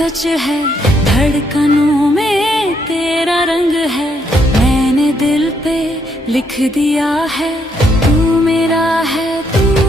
सच है, धड़कनों में तेरा रंग है। मैंने दिल पे लिख दिया है, तू मेरा है, तू